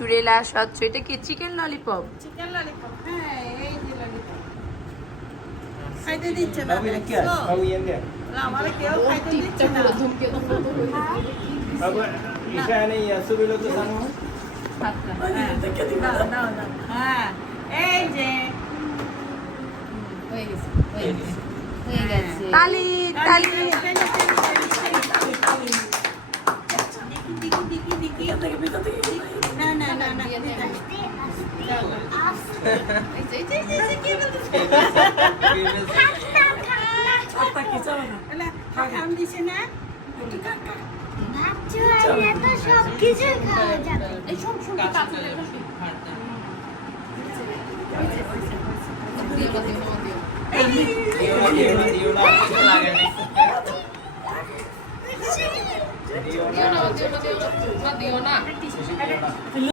সুরেলা স্বচ্ছ। এটা কি চিকেন ললিপপ? চিকেন ললিপপ, হ্যাঁ এই যে ললিপপ খাইতে দিচ্ছে না। Babu ini kia, babu yang dia. না আমারে কেউ খাইতে দিচ্ছে না। Babu, Isha ini ya sebelum tu sama. না হ্যাঁ এই যে হয়ে গেছে হয়ে গেছে তালি তালি। না না না না খাওয়ান দিছে না এই সব শুনতে পাচ্ছি দিও না